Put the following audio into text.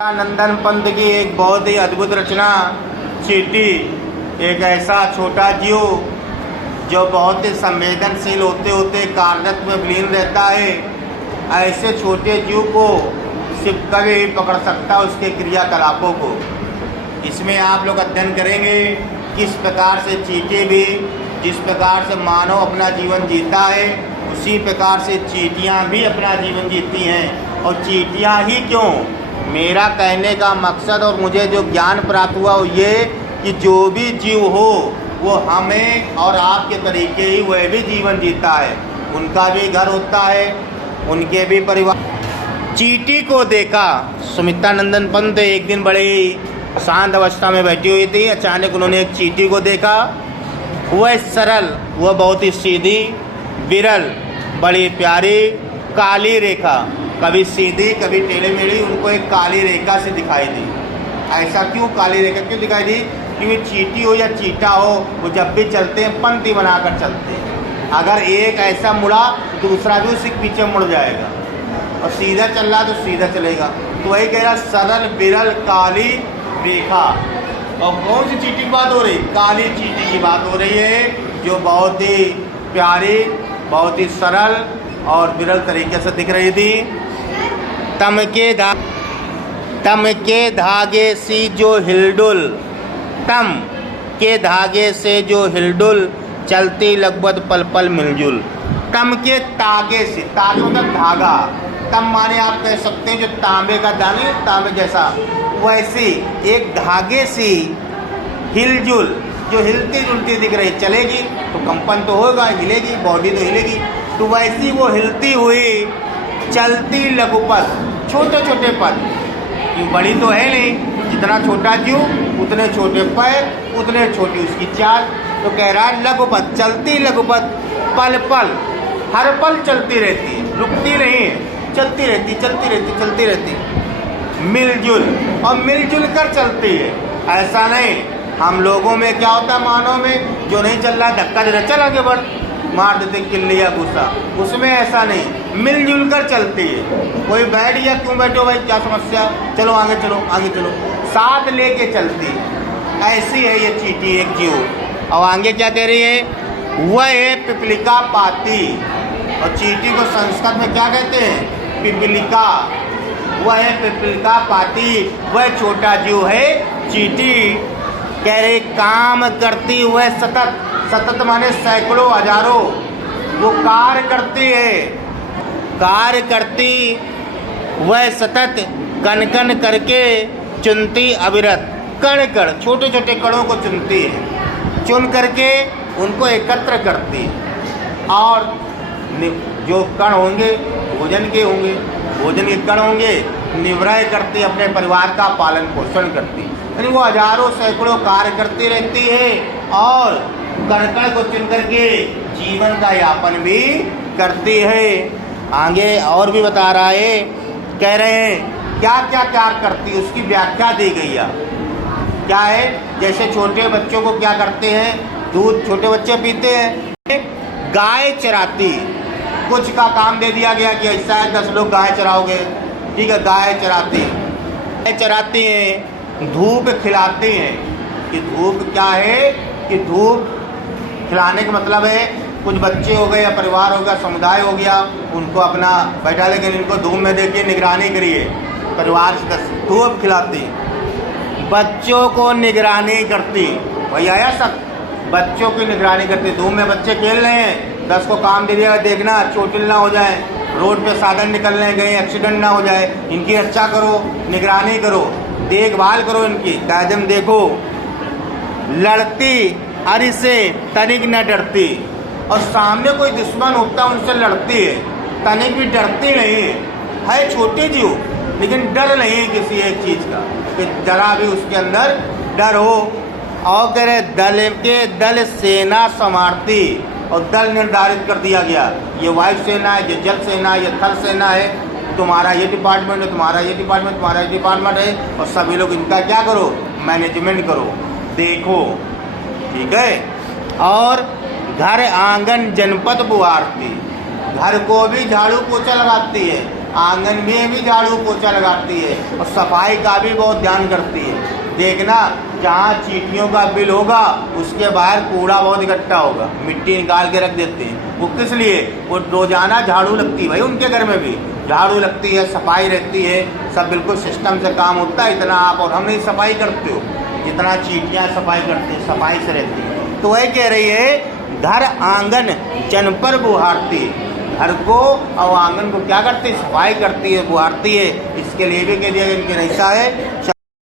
नंदन पंत की एक बहुत ही अद्भुत रचना चींटी। एक ऐसा छोटा जीव जो बहुत ही संवेदनशील होते होते कार्यरत में विलीन रहता है। ऐसे छोटे जीव को सिर्फ कभी भी पकड़ सकता है उसके क्रियाकलापों को। इसमें आप लोग अध्ययन करेंगे किस प्रकार से चींटी भी जिस प्रकार से मानव अपना जीवन जीता है उसी प्रकार से चींटियाँ भी अपना जीवन जीती हैं। और चींटियाँ ही क्यों, मेरा कहने का मकसद और मुझे जो ज्ञान प्राप्त हुआ वो ये कि जो भी जीव हो वो हमें और आपके तरीके ही वह भी जीवन जीता है। उनका भी घर होता है, उनके भी परिवार। चींटी को देखा, सुमित्रा नंदन पंत एक दिन बड़े ही शांत अवस्था में बैठी हुई थी। अचानक उन्होंने एक चींटी को देखा। वह सरल, वह बहुत ही सीधी, विरल, बड़ी प्यारी काली रेखा, कभी सीधी कभी टेढ़ी मेढ़ी, उनको एक काली रेखा से दिखाई दी। ऐसा क्यों काली रेखा क्यों दिखाई दी? क्योंकि चींटी हो या चीटा हो वो जब भी चलते हैं पंक्ति बनाकर चलते हैं। अगर एक ऐसा मुड़ा दूसरा भी उसी के पीछे मुड़ जाएगा, और सीधा चल रहा तो सीधा चलेगा। तो वही कह रहा सरल विरल काली रेखा। और कौन सी चींटी की बात हो रही? काली चींटी की बात हो रही है, जो बहुत ही प्यारी, बहुत ही सरल और विरल तरीके से दिख रही थी। तम के धागे सी जो हिलडुल, तम के धागे से जो हिलडुल, चलती लगभग पल पल मिलजुल। तम के तागे से, तागे मतलब धागा, तम माने आप कह सकते हैं जो तांबे का दाने, तांबे जैसा, वैसी एक धागे सी हिलजुल, जो हिलती जुलती दिख रही। चलेगी तो कंपन तो होगा, हिलेगी, बॉडी तो हिलेगी। तो वैसी वो हिलती हुई चलती लघुपथ, छोटे छोटे पद। बड़ी तो है नहीं, जितना छोटा जीव उतने छोटे पैर, उतने छोटी उसकी चाल। तो कह रहा है लघुपथ, चलती लघुपथ, पल पल, हर पल चलती रहती है, रुकती नहीं है, चलती रहती चलती रहती चलती रहती। मिलजुल, और मिलजुल कर चलती है। ऐसा नहीं हम लोगों में क्या होता है, मानव में जो नहीं चल रहा धक्का दे रहा, चल आगे बढ़, मार देते किल्ली या गुस्सा। उसमें ऐसा नहीं, मिलजुल कर चलती है। कोई बैठ गया, क्यों बैठे हो भाई, क्या समस्या, चलो आगे चलो आगे चलो, साथ लेके चलती है। ऐसी है ये चींटी एक जीव। और आगे क्या कह रही है? वह है पिपलिका पाती। और चींटी को संस्कृत में क्या कहते हैं? पिपलिका। वह है पिपलिका पाती, वह छोटा जीव है चींटी। कह रहे काम करती वह सतत, सतत माने सैकड़ों हजारों, वो कार्य करती है, कार्य करती वह सतत, कण कण करके चुनती अविरत। कण कण, छोटे छोटे कणों को चुनती है, चुन करके उनको एकत्र करती है। और जो कण होंगे भोजन के होंगे, भोजन के कण होंगे, निवृत्त करती, अपने परिवार का पालन पोषण करती। यानी वो हजारों सैकड़ों कार्य करती रहती है और कण को चुन करके जीवन का यापन भी करती है। आगे और भी बता रहा है, कह रहे हैं क्या क्या कार्य करती है उसकी व्याख्या दी गई है। क्या है? जैसे छोटे बच्चों को क्या करते हैं, दूध छोटे बच्चे पीते हैं। गाय चराती, कुछ का काम दे दिया गया कि ऐसा है 10 लोग गाय चराओगे, ठीक है, गाय चराती, गाय चराती हैं। धूप खिलाती हैं, कि धूप क्या है कि धूप खिलाने का मतलब है कुछ बच्चे हो गए या परिवार हो गया, समुदाय हो गया, उनको अपना बैठा, लेकिन इनको धूप में देखिए निगरानी करिए, परिवार से धूप खिलाती। बच्चों को निगरानी करती, वही आया सब, बच्चों की निगरानी करती। धूप में बच्चे खेल रहे हैं, 10 को काम दे दिया, देखना चोटिल ना हो जाए, रोड पे साधन निकलने गए एक्सीडेंट ना हो जाए, इनकी रक्षा करो, निगरानी करो, देखभाल करो इनकी, कायदम देखो। लड़ती अरि से तनिक न डरती, और सामने कोई दुश्मन होता है उनसे लड़ती है, तनिक भी डरती नहीं है। छोटी जीव लेकिन डर नहीं किसी एक चीज़ का, कि जरा भी उसके अंदर डर हो। और कह रहे दल के दल सेना संवारती, और दल निर्धारित कर दिया गया, ये वायु सेना है, ये जल सेना है, ये थल सेना है, तुम्हारा ये डिपार्टमेंट है, तुम्हारा ये डिपार्टमेंट, तुम्हारा ये डिपार्टमेंट है, और सभी लोग इनका क्या करो, मैनेजमेंट करो, देखो, ठीक है। और घर आंगन जनपद बुआरती, घर को भी झाड़ू पोछा लगाती है, आंगन में भी झाड़ू पोछा लगाती है और सफाई का भी बहुत ध्यान करती है। देखना, जहाँ चींटियों का बिल होगा उसके बाहर कूड़ा बहुत इकट्ठा होगा, मिट्टी निकाल के रख देते हैं। वो किस लिए? वो रोजाना झाड़ू लगती है भाई, उनके घर में भी झाड़ू लगती है, सफाई रहती है, सब बिल्कुल सिस्टम से काम होता है। इतना आप और हम नहीं सफाई करते हो जितना चींटियाँ सफाई करती हैं, सफाई से रहती है। तो वह कह रही है घर आंगन जन पर बुहारती, घर को और आंगन को क्या करती है? सफाई करती है, बुहारती है। इसके लिए भी कह दिया इनके ऐसा है।